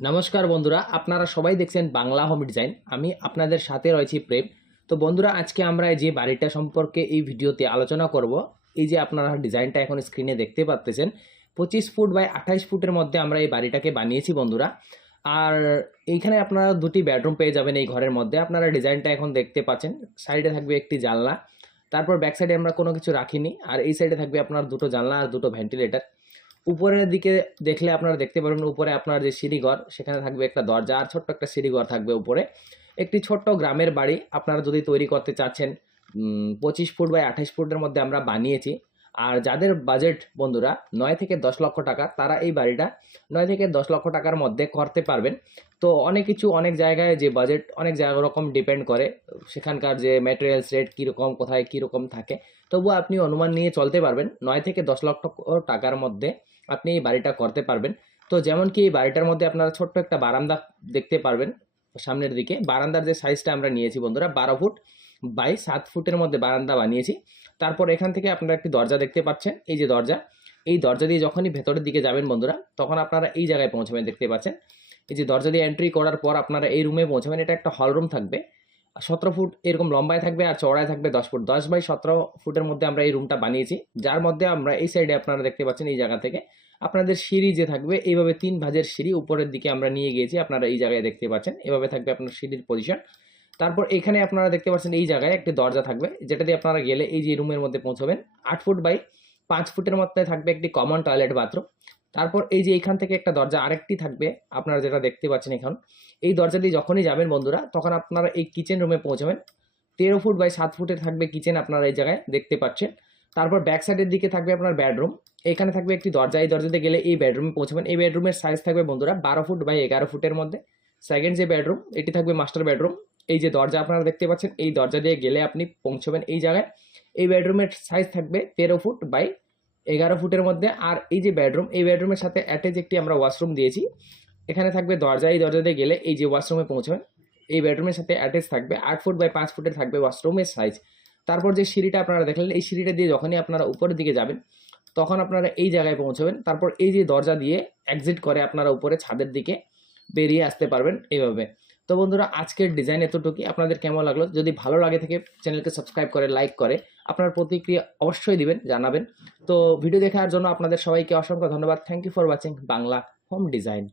নমস্কার বন্ধুরা, আপনারা সবাই দেখছেন বাংলা হোম ডিজাইন। আমি আপনাদের সাথে রয়েছি প্রেম। তো বন্ধুরা, আজকে আমরা যে বাড়িটা সম্পর্কে এই ভিডিওতে আলোচনা করব, এই যে আপনারা ডিজাইনটা এখন স্ক্রিনে দেখতে পাচ্ছেন, 25 ফুট বাই 28 ফুটের মধ্যে আমরা এই বাড়িটাকে বানিয়েছি বন্ধুরা। আর এইখানে আপনারা দুটি বেডরুম পেয়ে যাবেন এই ঘরের মধ্যে। আপনারা ডিজাইনটা এখন দেখতে পাচ্ছেন, সাইডে থাকবে একটি জানলা, তারপর ব্যাক সাইডে আমরা কোনো কিছু রাখিনি, আর এই সাইডে থাকবে আপনার দুটো জানলা আর দুটো ভেন্টিলেটর। উপরের দিকে দেখলে আপনারা দেখতে পারবেন, উপরে আপনার যে সিঁড়িঘর সেখানে থাকবে একটা দরজা আর ছোট্ট একটা সিঁড়িঘর থাকবে উপরে। একটি ছোট্ট গ্রামের বাড়ি আপনারা যদি তৈরি করতে চাচ্ছেন, 25 ফুট বাই 28 ফুটের মধ্যে আমরা বানিয়েছি। আর যাদের বাজেট বন্ধুরা 9 থেকে 10 লক্ষ টাকা, তারা এই বাড়িটা 9 থেকে 10 লক্ষ টাকার মধ্যে করতে পারবেন। তো অনেক কিছু অনেক জায়গায় যে বাজেট অনেক জায়গা রকম ডিপেন্ড করে, সেখানকার যে ম্যাটেরিয়ালস রেট কীরকম কোথায় কীরকম থাকে, তবুও আপনি অনুমান নিয়ে চলতে পারবেন 9 থেকে 10 লক্ষ টাকার মধ্যে আপনি এই বাড়িটা করতে পারবেন। তো যেমন কি এই বাড়িটার মধ্যে আপনারা ছোট্ট একটা বারান্দা দেখতে পারবেন সামনের দিকে। বারান্দার যে সাইজটা আমরা নিয়েছি বন্ধুরা 12 ফুট বাই 7 ফুটের মধ্যে বারান্দা বানিয়েছি। তারপর এখান থেকে আপনারা একটি দরজা দেখতে পাচ্ছেন, এই যে দরজা, এই দরজা দিয়ে যখনই ভেতরের দিকে যাবেন বন্ধুরা, তখন আপনারা এই জায়গায় পৌঁছাবেন। দেখতে পাচ্ছেন এই যে দরজা দিয়ে এন্ট্রি করার পর আপনারা এই রুমে পৌঁছাবেন। এটা একটা হল রুম থাকবে, 17 ফুট এরকম লম্বায় থাকবে আর চওড়ায় থাকবে 10 ফুট। 10 বাই 17 ফুটের মধ্যে আমরা এই রুমটা বানিয়েছি, যার মধ্যে আমরা এই সাইডে আপনারা দেখতে পাচ্ছেন এই জায়গা থেকে আপনাদের সিঁড়ি যে থাকবে, এইভাবে 3 ভাঁজের সিঁড়ি উপরের দিকে আমরা নিয়ে গিয়েছি। আপনারা এই জায়গায় দেখতে পাচ্ছেন এভাবে থাকবে আপনার সিঁড়ির পজিশন। তারপর এখানে আপনারা দেখতে পাচ্ছেন এই জায়গায় একটি দরজা থাকবে, যেটা দিয়ে আপনারা গেলে এই যে রুমের মধ্যে পৌঁছবেন। 8 ফুট বাই 5 ফুটের মধ্যে থাকবে একটি কমন টয়লেট বাথরুম। তারপর এই যে এখান থেকে একটা দরজা আরেকটি থাকবে, আপনারা যেটা দেখতে পাচ্ছেন এখন, এই দরজা দিয়ে যখনই যাবেন বন্ধুরা, তখন আপনারা এই কিচেন রুমে পৌঁছবেন। 13 ফুট বাই 7 ফুটের থাকবে কিচেন, আপনারা এই জায়গায় দেখতে পাচ্ছেন। তারপর ব্যাক সাইডের দিকে থাকবে আপনার বেডরুম। এখানে থাকবে একটি দরজা, এই দরজাতে গেলে এই বেডরুমে পৌঁছবেন। এই বেডরুমের সাইজ থাকবে বন্ধুরা 12 ফুট বাই 11 ফুটের মধ্যে। সেকেন্ড যে বেডরুম, এটি থাকবে মাস্টার বেডরুম। এই যে দরজা আপনারা দেখতে পাচ্ছেন, এই দরজা দিয়ে গেলে আপনি পৌঁছবেন এই জায়গায়। এই বেডরুমের সাইজ থাকবে 13 ফুট বাই 11 ফুটের মধ্যে। আর এই যে বেডরুম, এই বেডরুমের সাথে অ্যাটাচ একটি আমরা ওয়াশরুম দিয়েছি। এখানে থাকবে দরজা, এই দরজা দিয়ে গেলে এই যে ওয়াশরুমে পৌঁছবেন। এই বেডরুমের সাথে অ্যাটাচ থাকবে 8 ফুট বাই 5 ফুটের থাকবে ওয়াশরুমের সাইজ। তারপর যে সিঁড়িটা আপনারা দেখলেন, এই সিঁড়িটা দিয়ে যখনই আপনারা উপরের দিকে যাবেন, তখন আপনারা এই জায়গায় পৌঁছবেন। তারপর এই যে দরজা দিয়ে এক্সিট করে আপনারা উপরে ছাদের দিকে বেরিয়ে আসতে পারবেন এইভাবে। তো বন্ধুরা, আজকের ডিজাইন এতটুকুই। আপনাদের কেমন লাগলো? যদি ভালো লাগে থেকে চ্যানেলকে সাবস্ক্রাইব করে লাইক করে আপনার প্রতিক্রিয়া অবশ্যই দিবেন, জানাবেন। তো ভিডিও দেখার জন্য আপনাদের সবাইকে অসংখ্য ধন্যবাদ। Thank you for watching Bangla Home design.